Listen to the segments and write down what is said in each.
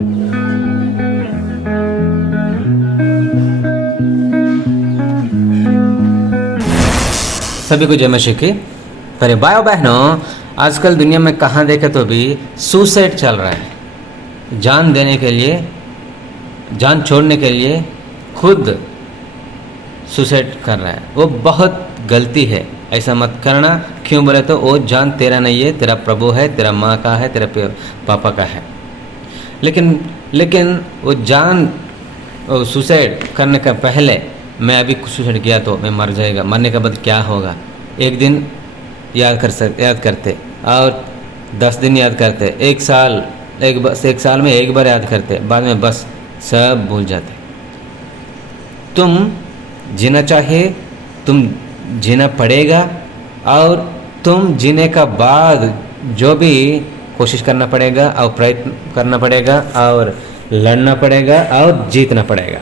सभी को जय मसीह की। पर भाइयों बहनों, आजकल दुनिया में कहाँ देखे तो भी सुसाइड चल रहा है। जान देने के लिए, जान छोड़ने के लिए खुद सुसाइड कर रहा है। वो बहुत गलती है, ऐसा मत करना। क्यों बोले तो वो जान तेरा नहीं है, तेरा प्रभु है, तेरा माँ का है, तेरा पापा का है। लेकिन वो जान सुसाइड करने का पहले मैं अभी सुसाइड किया तो मैं मर जाएगा, मरने के बाद क्या होगा, एक दिन याद करते और 10 दिन याद करते, एक साल में एक बार याद करते, बाद में बस सब भूल जाते। तुम जीना चाहे, तुम जीना पड़ेगा, और तुम जीने का बाद जो भी कोशिश करना पड़ेगा और प्रयत्न करना पड़ेगा और लड़ना पड़ेगा और जीतना पड़ेगा।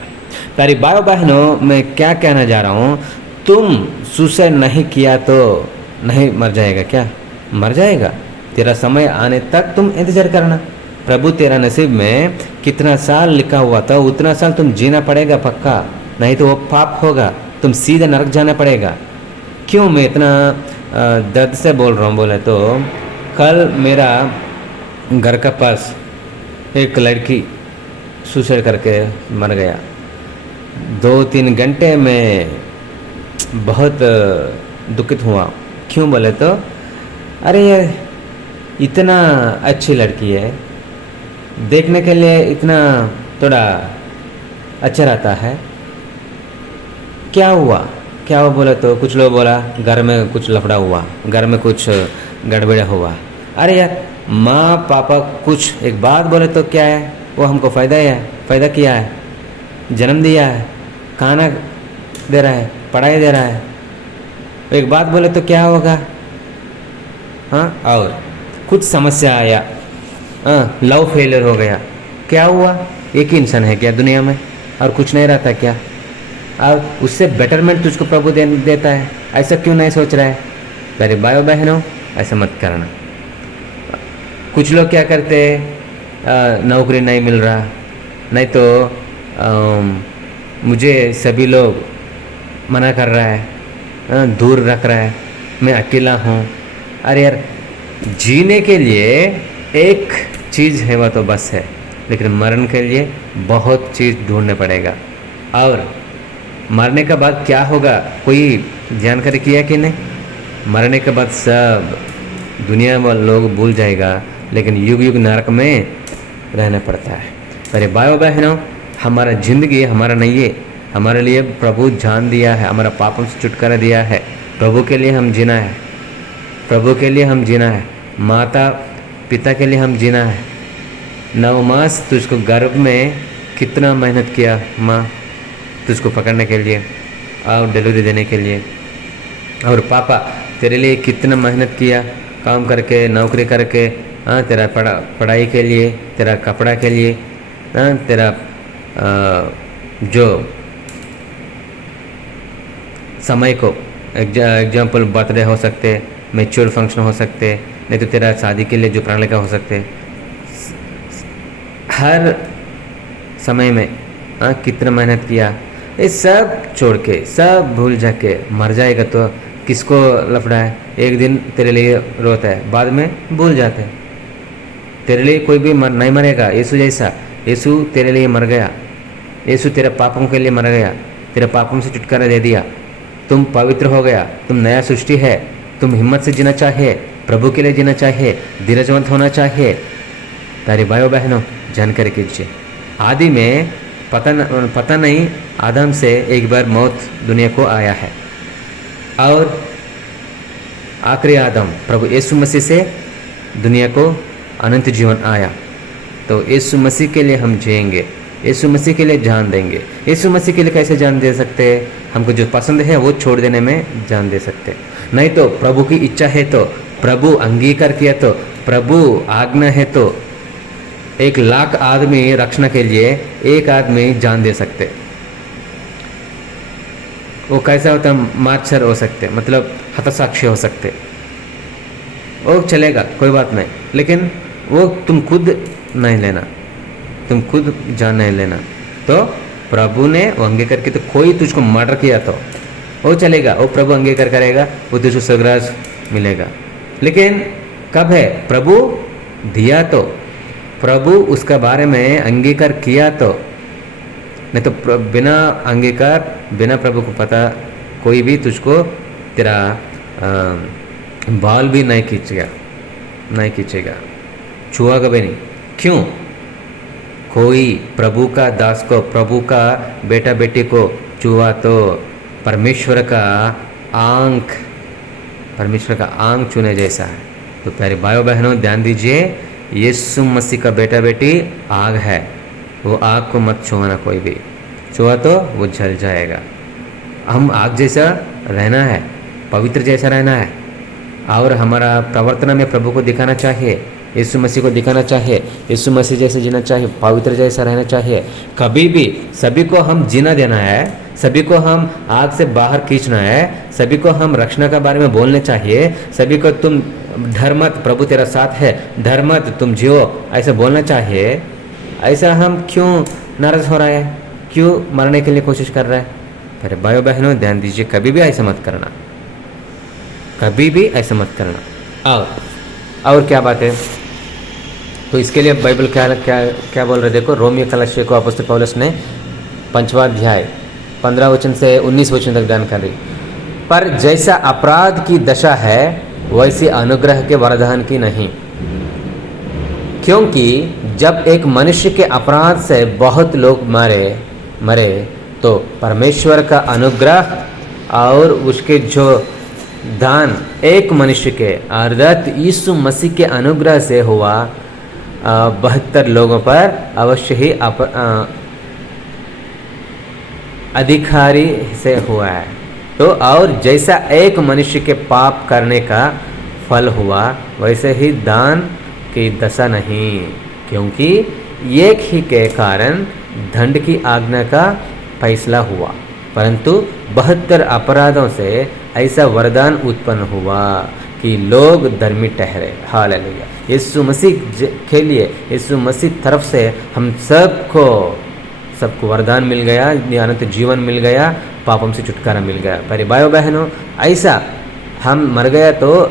प्यारी भाइयों बहनों, मैं क्या कहना जा रहा हूँ, तुम सुसाइड नहीं किया तो नहीं मर जाएगा क्या? मर जाएगा। तेरा समय आने तक तुम इंतजार करना। प्रभु तेरा नसीब में कितना साल लिखा हुआ था उतना साल तुम जीना पड़ेगा पक्का, नहीं तो वो पाप होगा, तुम सीधे नरक जाना पड़ेगा। क्यों मैं इतना दर्द से बोल रहा हूँ बोले तो, कल मेरा घर का पास एक लड़की सुसाइड करके मर गया। 2-3 घंटे में बहुत दुखित हुआ। क्यों बोले तो, अरे यार इतना अच्छी लड़की है, देखने के लिए इतना थोड़ा अच्छा रहता है, क्या हुआ बोले तो कुछ लोग बोला घर में कुछ लफड़ा हुआ, घर में कुछ गड़बड़ हुआ। अरे यार माँ पापा कुछ एक बात बोले तो क्या है, वो हमको फ़ायदा किया है, जन्म दिया है, खाना दे रहा है, पढ़ाई दे रहा है, एक बात बोले तो क्या होगा? हाँ, और कुछ समस्या आया, लव फेलियर हो गया, क्या हुआ? एक ही इंसान है क्या दुनिया में, और कुछ नहीं रहता क्या? और उससे बेटरमेंट तुझको प्रभु देता है, ऐसा क्यों नहीं सोच रहा है? मेरे भाइयों बहनों, ऐसा मत करना। कुछ लोग क्या करते हैं, नौकरी नहीं मिल रहा, नहीं तो मुझे सभी लोग मना कर रहा है, दूर रख रहा है, मैं अकेला हूँ। अरे यार, जीने के लिए एक चीज़ है वो तो बस है, लेकिन मरण के लिए बहुत चीज़ ढूंढने पड़ेगा। और मरने के बाद क्या होगा कोई जानकारी किया कि नहीं? मरने के बाद सब दुनिया में लोग भूल जाएगा, लेकिन युग युग नरक में रहना पड़ता है। अरे भाइयों बहनों, हमारा ज़िंदगी हमारा नहीं है, हमारे लिए प्रभु जान दिया है, हमारा पापों से छुटकारा दिया है। प्रभु के लिए हम जीना है, प्रभु के लिए हम जीना है, माता पिता के लिए हम जीना है। 9 मास तुझको गर्भ में कितना मेहनत किया माँ तुझको पकड़ने के लिए और डिलीवरी देने के लिए, और पापा तेरे लिए कितना मेहनत किया, काम करके नौकरी करके, तेरा पढ़ाई के लिए, तेरा कपड़ा के लिए, तेरा जो समय को एग्जाम्पल बर्थडे हो सकते, मैच्योर फंक्शन हो सकते, नहीं तो तेरा शादी के लिए जो प्रणलिका हो सकते, हर समय में कितना मेहनत किया, ये सब छोड़ के सब भूल जाके मर जाएगा तो किसको लफड़ा है? एक दिन तेरे लिए रोता है, बाद में भूल जाते हैं। तेरे लिए कोई भी नहीं मरेगा, यीशु जैसा। यीशु तेरे लिए मर गया, यीशु तेरे पापों के लिए मर गया, तेरे पापों से छुटकारा दे दिया, तुम पवित्र हो गया, तुम नया सृष्टि है। तुम हिम्मत से जीना चाहिए, प्रभु के लिए जीना चाहिए, धीरजवंत होना चाहिए। तारे भाइयों बहनों, जानकारी कीजिए, आदि में पता नहीं आदम से एक बार मौत दुनिया को आया है, और आखिरी आदम प्रभु यीशु मसीह से दुनिया को अनंत जीवन आया। तो यीशु मसीह के लिए हम जिएंगे, यीशु मसीह के लिए जान देंगे। यीशु मसीह के लिए कैसे जान दे सकते हैं? हमको जो पसंद है वो छोड़ देने में जान दे सकते हैं। नहीं तो प्रभु की इच्छा है तो, प्रभु अंगीकार किया तो, प्रभु आज्ञा है तो 1,00,000 आदमी रक्षण के लिए एक आदमी जान दे सकते। वो कैसा होता है? मार्चर हो सकते, मतलब हतसाक्षी हो सकते, वो चलेगा, कोई बात नहीं, लेकिन वो तुम खुद नहीं लेना। तुम खुद जान नहीं लेना। तो प्रभु ने वो अंगीकार की, तो कोई तुझको मर्डर किया तो वो चलेगा, वो प्रभु अंगीकार करेगा, वो तुझको स्वर्गराज मिलेगा। लेकिन कब है? प्रभु दिया तो, प्रभु उसका बारे में अंगीकार किया तो, नहीं तो बिना अंगीकार, बिना प्रभु को पता कोई भी तुझको तेरा बाल भी नहीं खींचेगा, छुआ कभी नहीं। क्यों? कोई प्रभु का दास को, प्रभु का बेटा बेटी को छुआ तो परमेश्वर का आंख छूने जैसा है। तो प्यारे भाइयों बहनों ध्यान दीजिए, यीशु मसीह का बेटा बेटी आग है, वो आग को मत छुआना, कोई भी छुआ तो वो जल जाएगा। हम आग जैसा रहना है, पवित्र जैसा रहना है, और हमारा प्रवर्तन में प्रभु को दिखाना चाहिए, यीशु मसीह को दिखाना चाहिए, यीशु मसीह जैसे जीना चाहिए, पवित्र जैसा रहना चाहिए। कभी भी सभी को हम जीना देना है, सभी को हम आग से बाहर खींचना है, सभी को हम रक्षणा के बारे में बोलने चाहिए, सभी को तुम धर्मत, प्रभु तेरा साथ है, धर्मत तुम जियो, ऐसा बोलना चाहिए। ऐसा हम क्यों नाराज हो रहा है, क्यों मरने के लिए कोशिश कर रहा है? अरे भाइयों बहनों ध्यान दीजिए, कभी भी ऐसा मत करना, कभी भी ऐसा मत करना। और क्या बात है? तो इसके लिए बाइबल क्या क्या क्या बोल रहे? देखो, रोमियो कलश को अपॉस्टल पौलुस ने 5वां अध्याय 15 वचन से 19 वचन तक जानकारी। पर जैसा अपराध की दशा है वैसी अनुग्रह के वरदान की नहीं, क्योंकि जब एक मनुष्य के अपराध से बहुत लोग मरे तो परमेश्वर का अनुग्रह और उसके जो दान एक मनुष्य के अर्थात यीशु मसीह के अनुग्रह से हुआ 72 लोगों पर अवश्य ही अधिकारी से हुआ है। तो और जैसा एक मनुष्य के पाप करने का फल हुआ वैसे ही दान की दशा नहीं, क्योंकि एक ही के कारण दंड की आज्ञा का फैसला हुआ, परंतु 72 अपराधों से ऐसा वरदान उत्पन्न हुआ कि लोग धर्मी ठहरे। हालेलुया। यीशु मसीह के लिए, यीशु मसीह तरफ से हम सबको वरदान मिल गया, अनंत जीवन मिल गया, पापों से छुटकारा मिल गया। पर भाइयों बहनों, ऐसा हम मर गया तो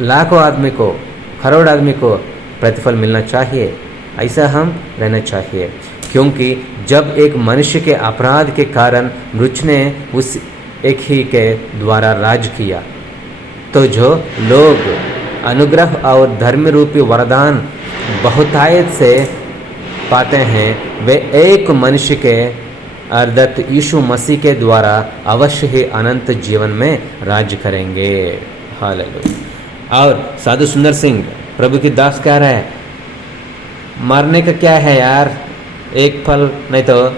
लाखों आदमी को, करोड़ आदमी को प्रतिफल मिलना चाहिए, ऐसा हम रहना चाहिए। क्योंकि जब एक मनुष्य के अपराध के कारण मृत्यु ने उस एक ही के द्वारा राज किया, तो जो लोग अनुग्रह और धर्म रूपी वरदान बहुतायत से पाते हैं वे एक मनुष्य के अर्थात यीशु मसीह के द्वारा अवश्य ही अनंत जीवन में राज करेंगे। हालेलुया। और साधु सुंदर सिंह प्रभु की दास कह रहा है, मरने का क्या है यार, एक पल नहीं तो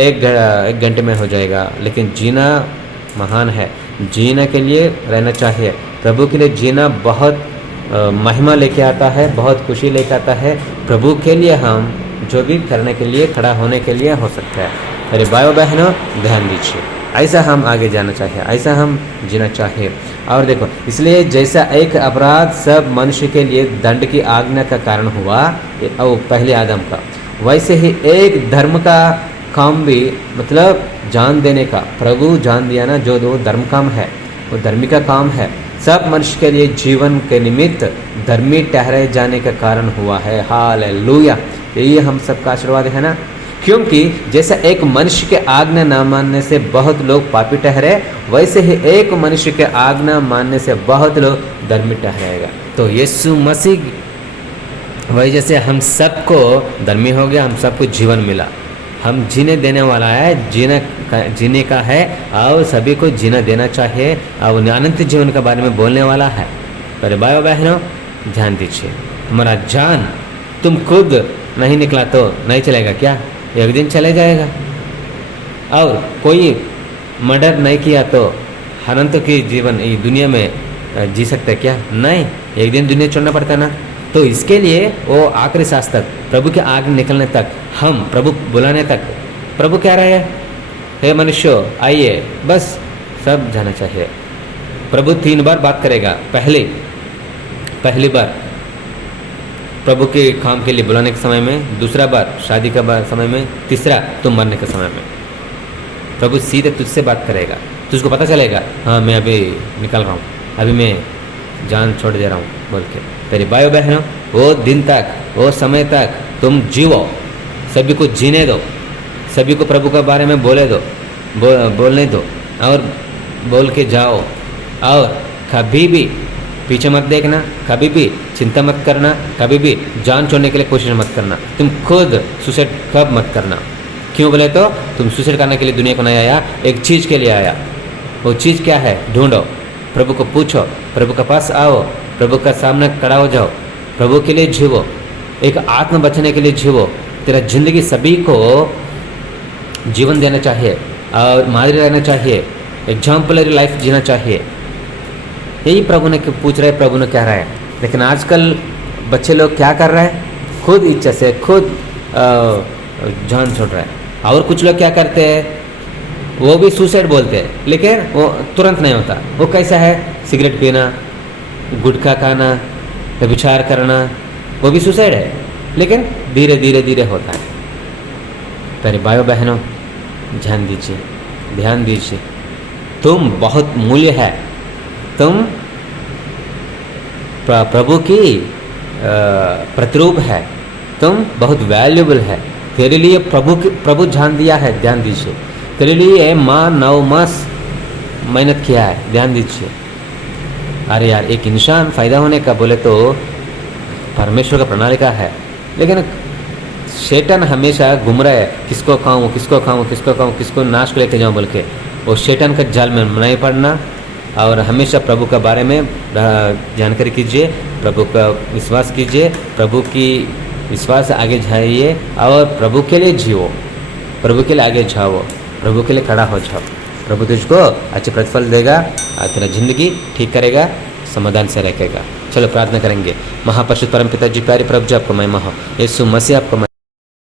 एक घंटे में हो जाएगा, लेकिन जीना महान है, जीने के लिए रहना चाहिए। प्रभु के लिए जीना बहुत महिमा लेके आता है, बहुत खुशी लेके आता है। प्रभु के लिए हम जो भी करने के लिए, खड़ा होने के लिए हो सकता है। अरे भाइयों बहनों ध्यान दीजिए, ऐसा हम आगे जाना चाहिए, ऐसा हम जीना चाहिए। और देखो, इसलिए जैसा एक अपराध सब मनुष्य के लिए दंड की आज्ञा का कारण हुआ, वो पहले आदम का, वैसे ही एक धर्म का काम भी, मतलब जान देने का, प्रभु जान दिया ना, जो दो धर्म काम है वो धर्मी का काम है, सब मनुष्य के लिए जीवन के निमित्त धर्मी ठहराए जाने का कारण हुआ है। हालेलुया। यही हम सबका आशीर्वाद है ना। क्योंकि जैसा एक मनुष्य के आज्ञा न मानने से बहुत लोग पापी ठहरे, वैसे ही एक मनुष्य के आज्ञा मानने से बहुत लोग धर्मी ठहरेगा। तो यीशु मसीह वजह से हम सबको धर्मी हो गया, हम सबको जीवन मिला, हम जीने देने वाला है, जीने का है और सभी को जीना देना चाहिए और अनंत जीवन के बारे में बोलने वाला है। पर भाइयों बहनों ध्यान दीजिए, हमारा जान तुम खुद नहीं निकला तो नहीं चलेगा क्या? एक दिन चले जाएगा। और कोई मर्डर नहीं किया तो अनंत की जीवन ये दुनिया में जी सकते क्या? नहीं, एक दिन दुनिया छोड़ना पड़ता ना। तो इसके लिए वो आखिरी सांस तक, प्रभु के आगे निकलने तक, हम प्रभु बुलाने तक, प्रभु कह रहे हैं हे मनुष्यों आइए, बस सब जाना चाहिए। प्रभु 3 बार बात करेगा। पहली बार प्रभु के काम के लिए बुलाने के समय में, दूसरा बार शादी का समय में, तीसरा तुम मरने के समय में। प्रभु सीधे तुझसे बात करेगा, तुझको पता चलेगा हाँ मैं अभी निकल रहा हूँ, अभी मैं जान छोड़ दे रहा हूँ बोल के। तेरे भाइयों बहनों, वो दिन तक, वो समय तक तुम जीवो, सभी को जीने दो, सभी को प्रभु के बारे में बोलने दो और बोल के जाओ। और कभी भी पीछे मत देखना, कभी भी चिंता मत करना, कभी भी जान छोड़ने के लिए कोशिश मत करना। तुम खुद सुसाइड कब मत करना। क्यों बोले तो तुम सुसाइड करने के लिए दुनिया को नहीं आया, एक चीज़ के लिए आया। वो चीज़ क्या है? ढूंढो, प्रभु को पूछो, प्रभु के पास आओ, प्रभु का सामने खड़ा हो जाओ, प्रभु के लिए जीवो, एक आत्मा बचने के लिए जीवो। तेरा जिंदगी सभी को जीवन देना चाहिए और मादरी रहना चाहिए, एग्जाम्पलरी लाइफ जीना चाहिए। यही प्रभु ने पूछ रहे, प्रभु ने कह रहा है। लेकिन आजकल बच्चे लोग क्या कर रहे हैं? खुद इच्छा से खुद जान छोड़ रहा है। और कुछ लोग क्या करते हैं, वो भी सुसाइड बोलते हैं, लेकिन वो तुरंत नहीं होता। वो कैसा है? सिगरेट पीना, गुटखा खाना, व्यभिचार करना, वो भी सुसाइड है, लेकिन धीरे धीरे धीरे होता है। प्यारे भाइयों बहनों, ध्यान दीजिए, ध्यान दीजिए। तुम बहुत मूल्य है, तुम प्रभु की प्रतिरूप है, तुम बहुत वैल्यूबल है। तेरे लिए प्रभु जान दिया है, ध्यान दीजिए। तेरे लिए माँ 9 मास मेहनत किया है, ध्यान दीजिए। अरे यार, एक इंसान फायदा होने का बोले तो परमेश्वर का प्रणालिका है, लेकिन शैतान हमेशा घूम रहा है, किसको खाऊं, किसको खाऊं, किसको खाऊं, किसको नाश को लेके जाऊं बोल के। वो शैतान का जाल में नहीं पड़ना और हमेशा प्रभु के बारे में जानकारी कीजिए, प्रभु का विश्वास कीजिए, प्रभु की विश्वास से आगे जाइए और प्रभु के लिए जियो, प्रभु के लिए आगे जाओ, प्रभु के लिए खड़ा हो जाओ। प्रभु तुझको अच्छे प्रतिफल देगा, तेरा जिंदगी ठीक करेगा, समाधान से रखेगा। चलो प्रार्थना करेंगे। महापरिशुद्ध परमपिता जी, प्यारे प्रभु जी, आपको महिमा हो। यीशु मसीह आपको